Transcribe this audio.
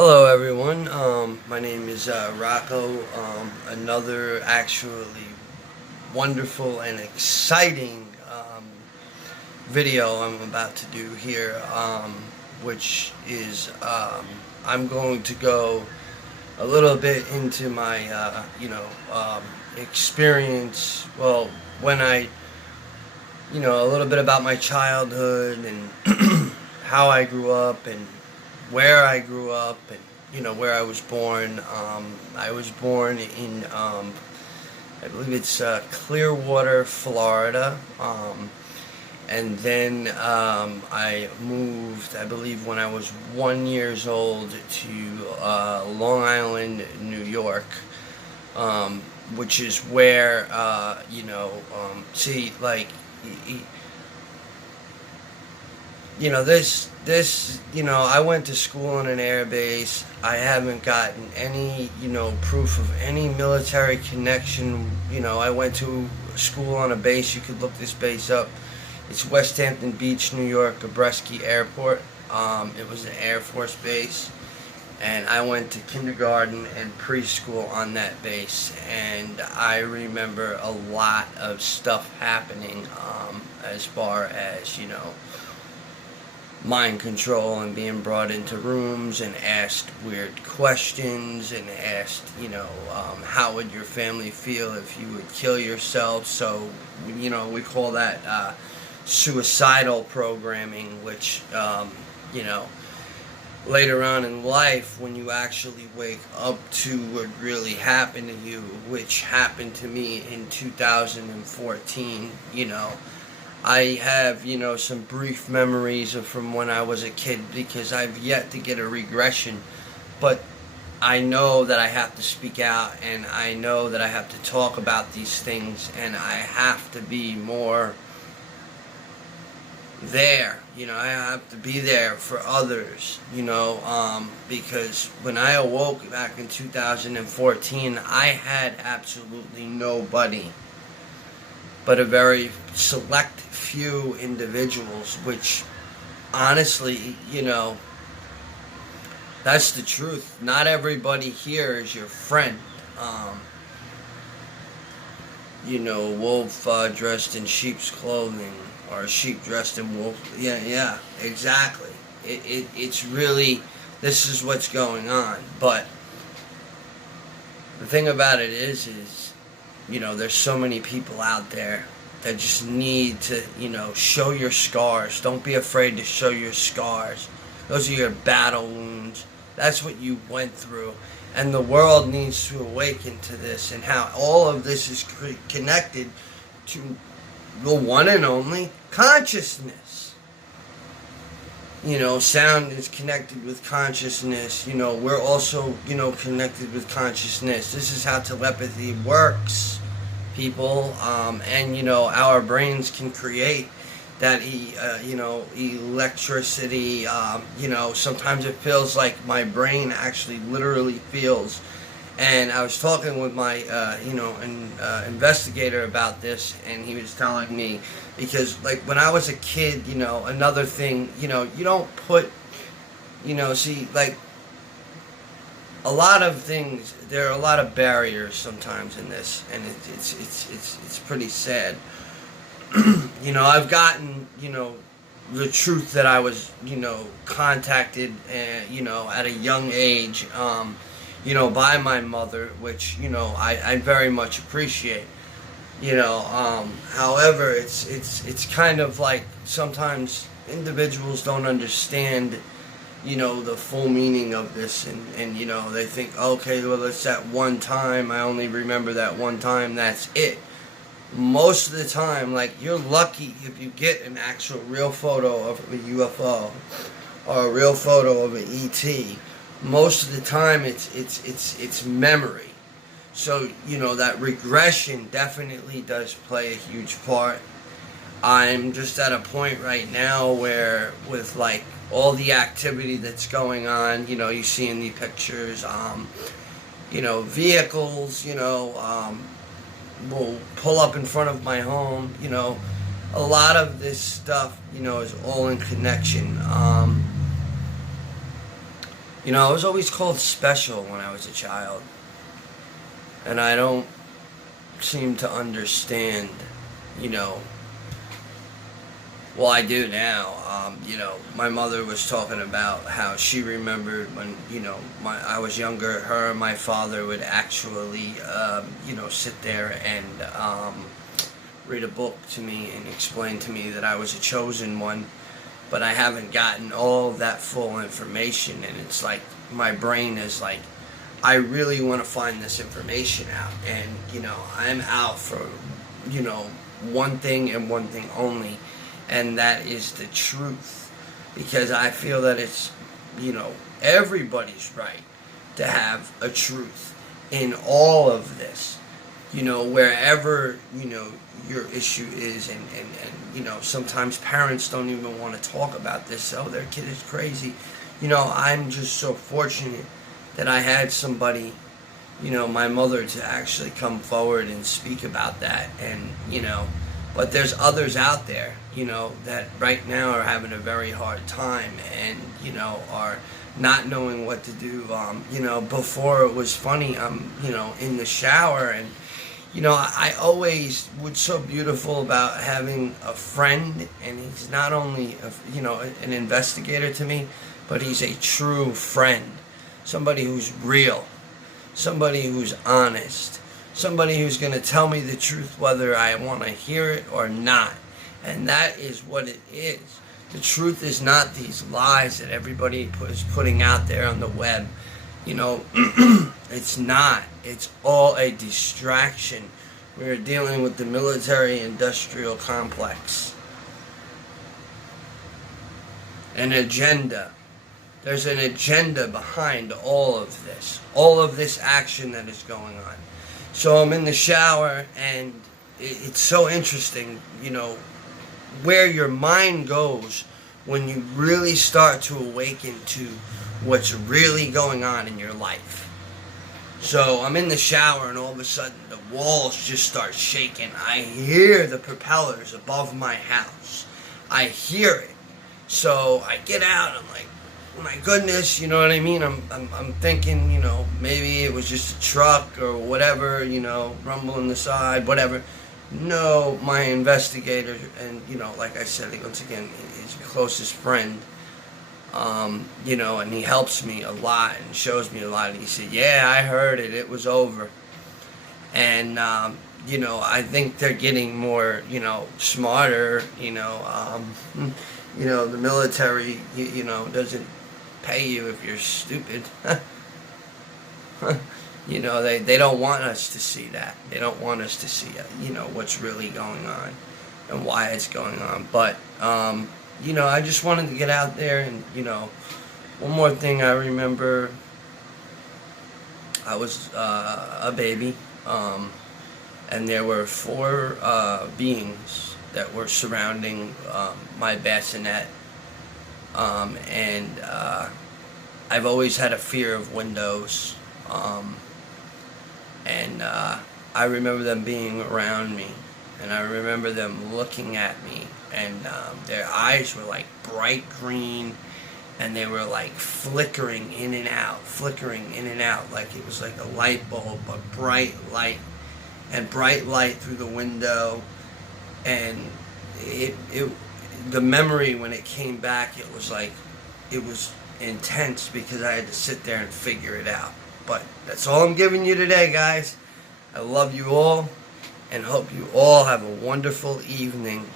Hello, everyone. My name is Rocco. Another actually wonderful and exciting video I'm about to do here, which is I'm going to go a little bit into my experience. Well, when I a little bit about my childhood and how I grew up and where I grew up and where I was born. I was born in I believe it's Clearwater, Florida, and then I moved, I believe, when I was 1 years old to Long Island, New York, which is where see, like. I went to school on an air base. I haven't gotten any, proof of any military connection. I went to school on a base. You could look this base up. It's West Hampton Beach, New York, Gabreski Airport. It was an Air Force base. And I went to kindergarten and preschool on that base. And I remember a lot of stuff happening as far as, mind control and being brought into rooms and asked weird questions and asked, how would your family feel if you would kill yourself? So, we call that suicidal programming, which, later on in life, when you actually wake up to what really happened to you, which happened to me in 2014, I have, some brief memories of from when I was a kid because I've yet to get a regression, but I know that I have to speak out and I know that I have to talk about these things and I have to be more there, I have to be there for others, because when I awoke back in 2014, I had absolutely nobody but a very select few individuals, which honestly, that's the truth. Not everybody here is your friend. Wolf dressed in sheep's clothing, or sheep dressed in wolf. Yeah, exactly. It's really, this is what's going on. But the thing about it is there's so many people out there that just need to, show your scars. Don't be afraid to show your scars. Those are your battle wounds. That's what you went through. And the world needs to awaken to this and how all of this is connected to the one and only consciousness. Sound is connected with consciousness. We're also, connected with consciousness. This is how telepathy works, people. And, our brains can create that, electricity. Sometimes it feels like my brain actually literally feels. And I was talking with my, investigator about this, and he was telling me, because, like, when I was a kid, another thing, you don't put, like, a lot of things, there are a lot of barriers sometimes in this, and it's pretty sad. I've gotten, the truth that I was, contacted, at a young age, by my mother, which, I very much appreciate. However, it's kind of like sometimes individuals don't understand, the full meaning of this, and they think, okay, well, it's that one time, I only remember that one time, that's it. Most of the time, like, you're lucky if you get an actual real photo of a UFO or a real photo of an ET. Most of the time, it's memory. So, that regression definitely does play a huge part. I'm just at a point right now where, with, like, all the activity that's going on, you see in the pictures, vehicles, will pull up in front of my home, a lot of this stuff, is all in connection. You know, I was always called special when I was a child. And I don't seem to understand, you know, well, I do now. My mother was talking about how she remembered when, I was younger, her and my father would actually, sit there and read a book to me and explain to me that I was a chosen one. But I haven't gotten all that full information, and it's like my brain is like, I really want to find this information out, and I'm out for one thing and one thing only, and that is the truth, because I feel that it's everybody's right to have a truth in all of this, wherever your issue is, and sometimes parents don't even want to talk about this. Oh, their kid is crazy. I'm just so fortunate that I had somebody, my mother, to actually come forward and speak about that. And but there's others out there, that right now are having a very hard time, and are not knowing what to do. Before it was funny, I'm in the shower, and I always, what's so beautiful about having a friend, and he's not only an investigator to me, but he's a true friend, somebody who's real, somebody who's honest, somebody who's going to tell me the truth whether I want to hear it or not. And that is what it is. The truth is not these lies that everybody is putting out there on the web. It's not. It's all a distraction. We're dealing with the military-industrial complex. An agenda. There's an agenda behind all of this action that is going on. So I'm in the shower, and it's so interesting, where your mind goes when you really start to awaken to what's really going on in your life. So I'm in the shower, and all of a sudden the walls just start shaking. I hear the propellers above my house. I hear it. So I get out, I'm like, oh my goodness, you know what I mean? I'm thinking, maybe it was just a truck or whatever, rumble in the side, whatever. No, my investigator, and like I said, once again, he's my closest friend. And he helps me a lot and shows me a lot. And he said, yeah, I heard it. It was over. And, I think they're getting more, smarter, the military, doesn't pay you if you're stupid. They don't want us to see that. They don't want us to see, what's really going on and why it's going on. But, I just wanted to get out there, and, one more thing. I remember I was a baby, and there were 4 beings that were surrounding my bassinet, and I've always had a fear of windows, and I remember them being around me, and I remember them looking at me, and their eyes were like bright green, and they were like flickering in and out, like it was like a light bulb, but bright light through the window. And the memory, when it came back, it was intense, because I had to sit there and figure it out. But that's all I'm giving you today, guys. I love you all, and hope you all have a wonderful evening.